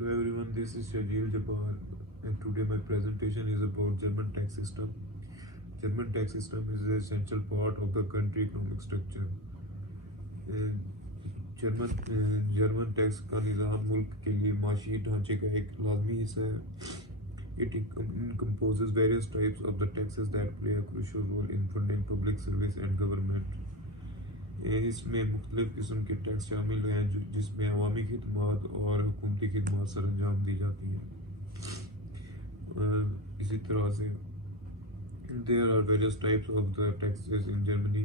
Hello everyone, this is Shajil Jabbar, and today my presentation is about German tax system. German tax system is an essential part of the country economic structure. Uh, German tax का निज़ाम मुल्क के लिए माशी ढांचे का एक लाजमी हिस्सा है. It composes various types of the taxes that play a crucial role in funding public service and government. इसमें मुख्तलिफ किस्म के टैक्स शामिल हैं जिसमें अवामी खिदमात और हुकूमती खिदमात सर अंजाम दी जाती हैं. इसी तरह से there are various types of the taxes in Germany,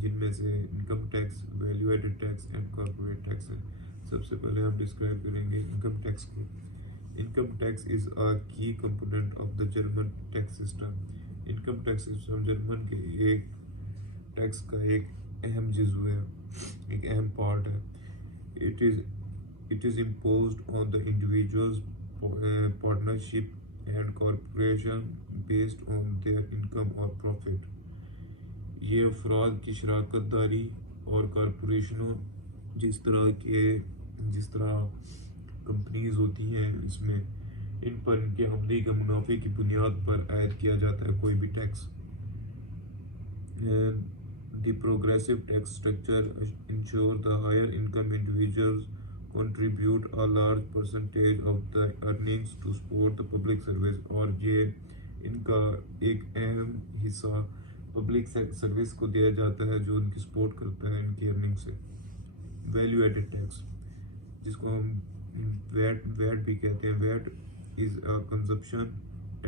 जिनमें से income tax, value added tax and corporate tax हैं. सबसे पहले हम डिस्क्राइब करेंगे इनकम टैक्स को. Income tax is a key component of the German tax system. Income tax system German के एक टैक्स का एक अहम जिज़्व है, एक अहम पार्ट है. It is imposed on the individuals, partnership and corporation based on their income और प्रॉफिट. ये अफराद की शराकत दारी और कॉरपोरेशनों जिस तरह कंपनीज होती हैं, इसमें इन पर इनके आमदनी का मुनाफे की बुनियाद पर आयद किया जाता है कोई भी tax. The progressive tax structure ensures the higher income individuals contribute a large percentage of the earnings to support the public service, और ये इनका एक अहम हिस्सा पब्लिक सर्विस को दिया जाता है जो उनकी सपोर्ट करता है इनकी अर्निंग से. वैल्यू एडेड टैक्स, जिसको हम वैट भी कहते हैं. VAT is a consumption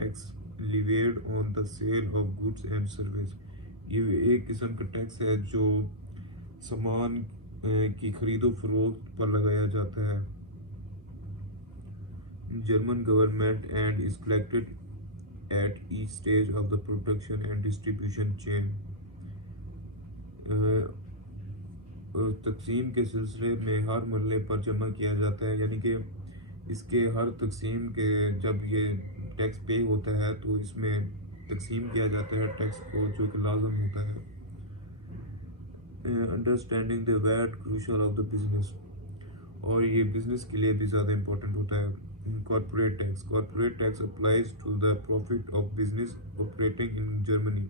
tax levied on the sale of goods and service. ये एक किस्म का टैक्स है जो सामान की खरीदो फरोख्त पर लगाया जाता है. German government and is collected at each stage of the production and distribution chain. तकसीम के सिलसिले में हर मरले पर जमा किया जाता है, यानी कि इसके हर तकसीम के जब ये टैक्स पे होता है तो इसमें तकसीम किया जाता है टैक्स को, जो कि लाजम होता है. Understanding the VAT crucial of the business, और ये बिजनेस के लिए भी ज़्यादा इंपॉर्टेंट होता है. Corporate tax. Corporate tax applies to the profit of business operating in Germany.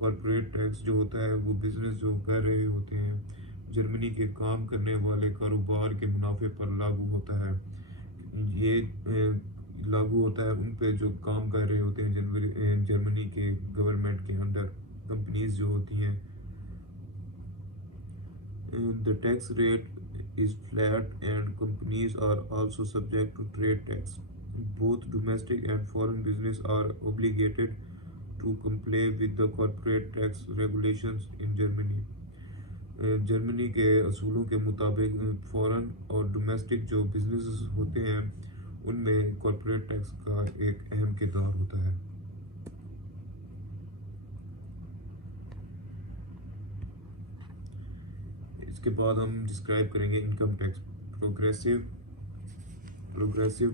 Corporate tax जो होता है वो बिजनेस जो कर रहे होते हैं जर्मनी के काम करने वाले कारोबार के मुनाफे पर लागू होता है. ये लागू होता है उन पे जो काम कर रहे होते हैं जर्मनी के गवर्नमेंट के अंडर कंपनीज जो होती हैं. The tax rate is flat and companies are also subject to trade tax. Both domestic and foreign business are obligated to comply with the corporate tax regulations in Germany. Germany के असूलों के मुताबिक foreign और domestic जो business होते हैं उनमें corporate tax का एक अहम किरदार होता है. इसके बाद हम डिस्क्राइब करेंगे income tax. Progressive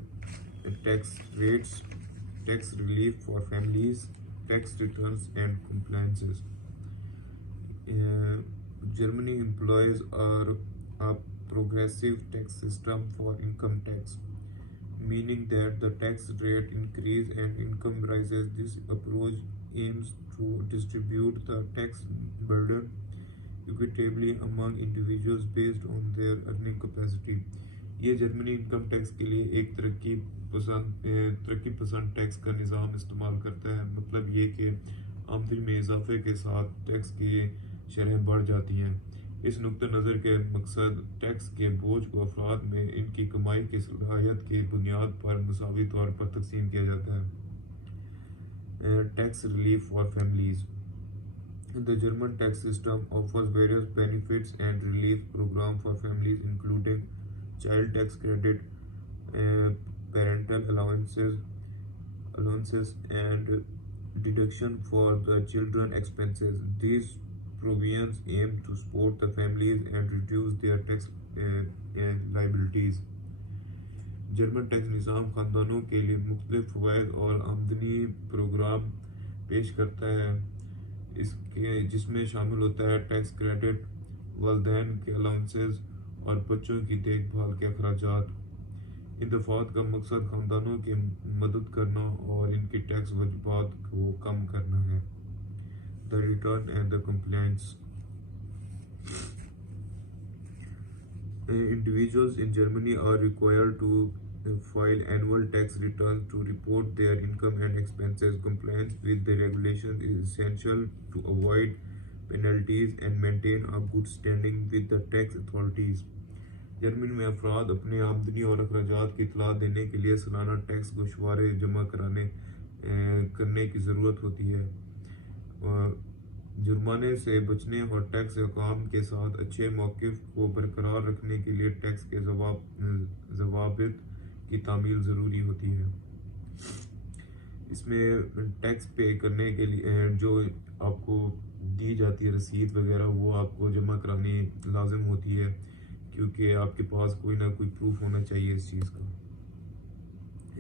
tax rates, tax relief for families, tax returns and compliances. Germany employs a progressive tax system for income tax, meaning that the tax rate increase and income rises. This approach aims to distribute the tax burden equitably among individuals based on their earning capacity. ये Germany income tax के लिए एक तरक्की पसंद tax का निज़ाम इस्तेमाल करता है. मतलब ये कि आमदनी में इजाफे के साथ टैक्स की शरह बढ़ जाती हैं. इस नुक्ते नज़र के मकसद टैक्स के बोझ को अफराद में इनकी कमाई की सलाहियत की बुनियाद पर मुसावी तौर पर तकसीम किया जाता है. Tax relief for families. The German tax system offers various benefits and relief programs for families, including child tax credit, parental allowances, and deduction for the children expenses. These provisions aim to support the families and reduce their tax liabilities. German tax निज़ाम ख़ानदानों के लिए मुख्तलिफ फ़वाइद और आमदनी programme पेश करता है, इसके जिसमें शामिल होता है टैक्स क्रेडिट, वालिदैन के अलाउंसेस और बच्चों की देखभाल के अखराजात. इन दफात का मकसद खानदानों की मदद करना और इनके टैक्स वजूबात को कम करना है। The return and the compliance. Individuals in Germany are required to file annual tax returns to report their income and expenses. Compliance with the regulations is essential to avoid penalties and maintain a good standing with the tax authorities. Germany में अफराद अपने आमदनी और अखराजात की इतला देने के लिए सालाना टैक्स गोशवारे जमा करने की ज़रूरत होती है। जुर्माने से बचने और टैक्स अहकाम के साथ अच्छे मौक़िफ़ को बरकरार रखने के लिए टैक्स के ज़वाबित की तामील ज़रूरी होती है। इसमें टैक्स पे करने के लिए जो आपको दी जाती है रसीद वगैरह, वो आपको जमा करानी लाजिम होती है, क्योंकि आपके पास कोई ना कोई प्रूफ होना चाहिए इस चीज़ का।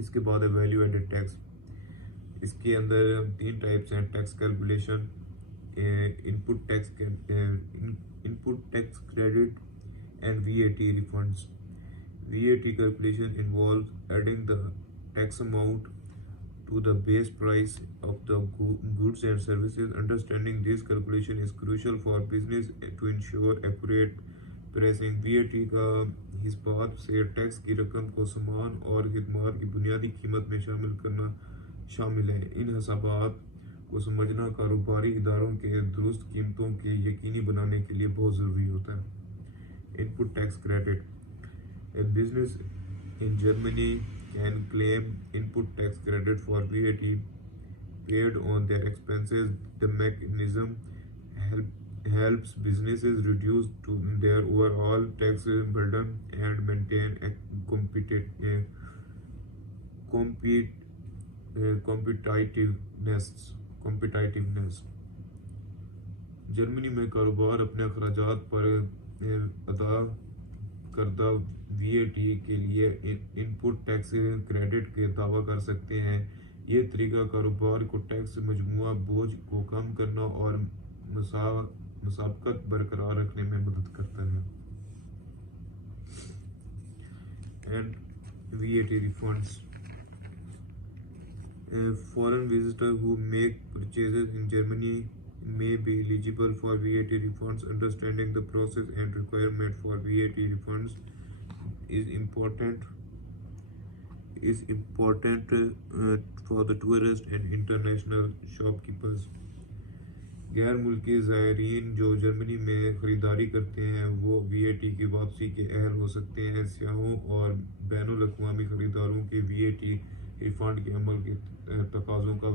इसके बाद है वैल्यू एडेड टैक्स। इसके अंदर 3 टाइप्स हैं: tax calculation, input tax credit and VAT refunds. VAT calculation involves adding the tax amount to the base price of the goods and services. Understanding this calculation is crucial for business to ensure accurate pricing. VAT का हिसाब से tax की रकम को सामान और खिदमत की बुनियादी कीमत में शामिल करना शामिल है। इन हिसाबात को समझना कारोबारी इदारों के दुरुस्त कीमतों के यकीनी बनाने के लिए बहुत ज़रूरी होता है। Input tax credit. A business in Germany can claim input tax credit for VAT paid on their expenses. The mechanism helps businesses reduce their overall tax burden and maintain a competitiveness. Germany में कारोबार अपने अखराजात पर अदा करदा VAT के लिए input tax credit के दावा कर सकते हैं। ये तरीका कारोबार को टैक्स मजमूआ बोझ को कम करना और मुसाबकत बरकरार रखने में मदद करता है। And VAT refunds. A foreign visitor who make purchases in Germany may be eligible for VAT refunds. Understanding the process and requirement for VAT refunds is important for the tourist and international shopkeepers. गैर मुल्की ज़ायरीन जो Germany में ख़रीदारी करते हैं वो VAT की वापसी के अहल हो सकते हैं। सियाहों और बैनुल अक़वामी ख़रीदारों के VAT रिफंड के अमल के तकाज़ों का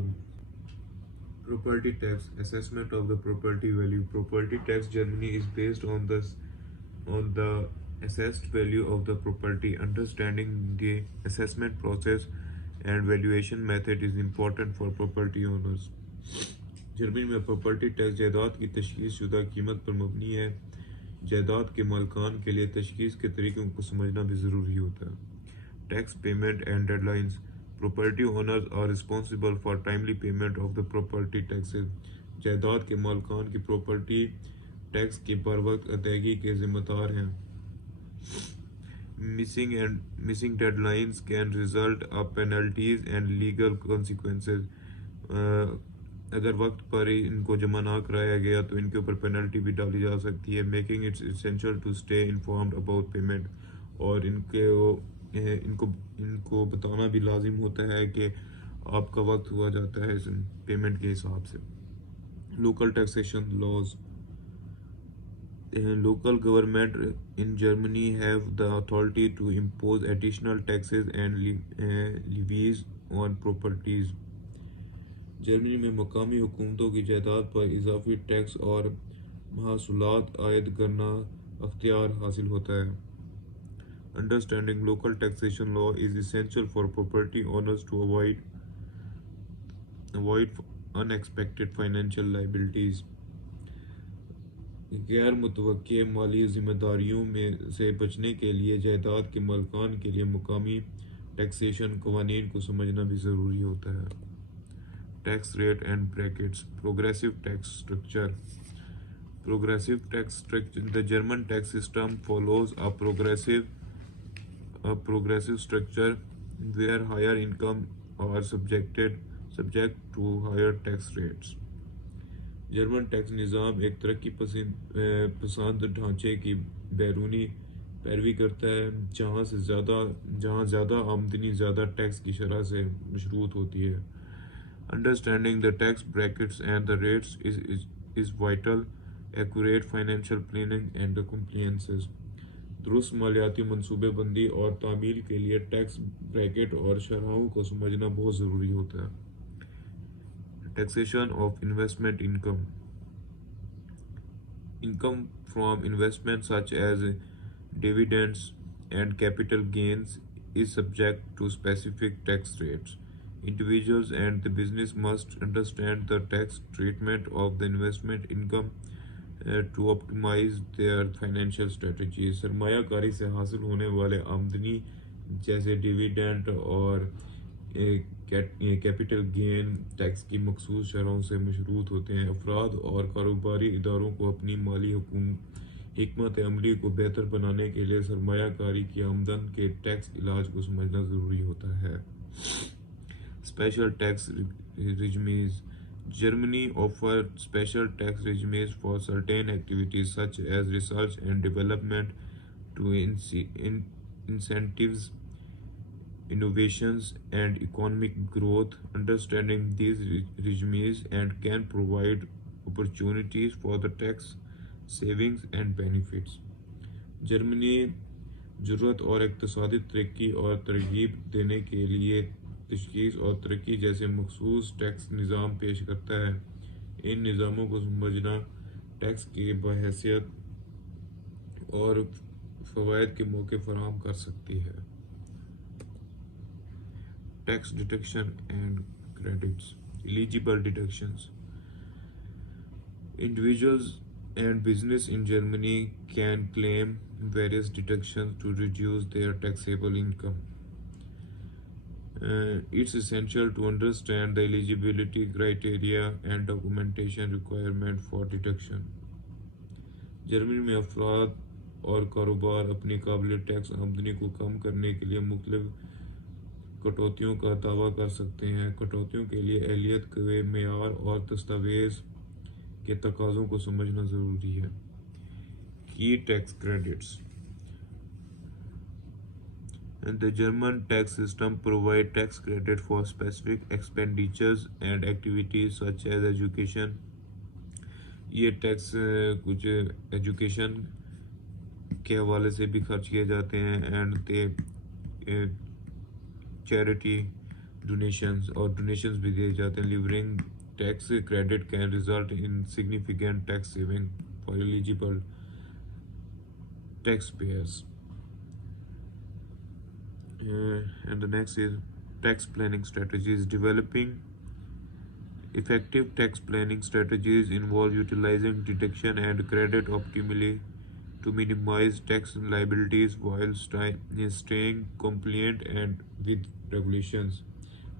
Property tax. Assessment of the property value. Property tax Germany is based on the assessed value of the property. Understanding the assessment process and valuation method is important for property owners. Germany में property tax जायदाद की तशख़ीस शुदा कीमत पर मबनी है। जायदाद के मालिकान के लिए तशख़ीस के तरीक़ों को समझना भी ज़रूरी होता है। Tax payment and deadlines. Property owners are responsible for timely payment of the property taxes. जायदाद के मालिकान की प्रॉपर्टी टैक्स की बर वक्त अदायगी के ज़िम्मेदार हैं। Missing deadlines can result of penalties and legal consequences. अगर वक्त पर इनको जमा ना कराया गया तो इनके ऊपर पेनल्टी भी डाली जा सकती है। Making it essential to stay informed about payment. और इनको बताना भी लाजिम होता है कि आपका वक्त हुआ जाता है इस पेमेंट के हिसाब से। Local taxation laws. Local government in Germany have the authority to impose additional taxes and levies on properties. Germany में मकामी हुकूमतों की जायदाद पर इजाफी टैक्स और महसूलात आयद करना अख्तियार हासिल होता है। Understanding local taxation law is essential for property owners to avoid unexpected financial liabilities. गैर मुतवक्के माली जिम्मेदारियों में से बचने के लिए जायदाद के मालिकान के लिए मुकामी टैक्सेशन कवानीन को समझना भी ज़रूरी होता है। Tax rate and brackets. Progressive tax structure. Progressive tax structure. The German tax system follows a progressive a progressive structure where higher income are subject to higher tax rates. German tax निज़ाम एक तरक्की पसंद ढांचे की बैरूनी पैरवी करता है जहाँ ज़्यादा आमदनी ज़्यादा टैक्स की शरह से मशरूत होती है. Understanding the tax brackets and the rates is vital. Accurate financial planning and the compliances. दुरुस्त मालियाती मनसूबेबंदी और तामील के लिए टैक्स ब्रैकेट और शरहों को समझना बहुत ज़रूरी होता है. Taxation of investment income. Income from investments such as dividends and capital gains is subject to specific tax rates. Individuals and the business must understand the tax treatment of the investment income to optimize their financial strategies. सरमायाकारी से हासिल होने वाले आमदनी जैसे dividend और capital gain tax की मखसूस शरहों से मशरूत होते हैं. अफराद और कारोबारी इदारों को अपनी माली हिकमत अमली को बेहतर बनाने के लिए सरमायाकारी की आमदन के टैक्स इलाज को समझना ज़रूरी होता है. Special tax regimes. Germany offers special tax regimes for certain activities such as research and development to incentives innovations and economic growth. Understanding these regimes and can provide opportunities for the tax savings and benefits. Germany ज़रूरत और इक़्तिसादी तरक्की और तरगीब देने के लिए तशख़ीस और तरक्की जैसे मखसूस टैक्स निज़ाम पेश करता है. इन निज़ामों को समझना टैक्स की बहैसियत और फ़वाइद के मौके फराहम कर सकती है. Tax deduction and credits. Eligible deductions. Individuals and business in Germany can claim various deductions to reduce their taxable income. It's essential to understand the eligibility criteria and documentation requirement for deduction. Germany में अफराद और कारोबार अपनी काबिल tax आमदनी को कम करने के लिए मुख्तलिफ कटौतियों का दावा कर सकते हैं. कटौतियों के लिए अहलियत के मेयार और दस्तावेज़ के तकाज़ों को समझना ज़रूरी है. की tax credits. The German tax system provides tax credit for specific expenditures and activities such as education. ये टैक्स कुछ एजुकेशन के हवाले से भी खर्च किए जाते हैं एंड चैरिटी डोनेशंस भी दिए जाते हैं. Levering tax credit can result in significant tax saving for eligible tax payers. And the next is tax planning strategies. Developing effective tax planning strategies involve utilizing deduction and credit optimally to minimize tax liabilities while staying compliant and with regulations.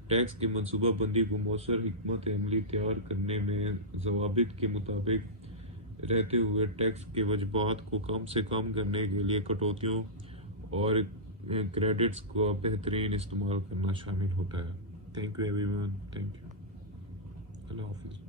Tax की मनसूबाबंदी को मौसर हिकमत अमली तैयार करने में ज़वाबित के मुताबिक रहते हुए टैक्स के वजबात को कम से कम करने के लिए कटौतियों और क्रेडिट्स को बेहतरीन इस्तेमाल करना शामिल होता है. Thank you everyone. Thank you. Allah हाफिज़.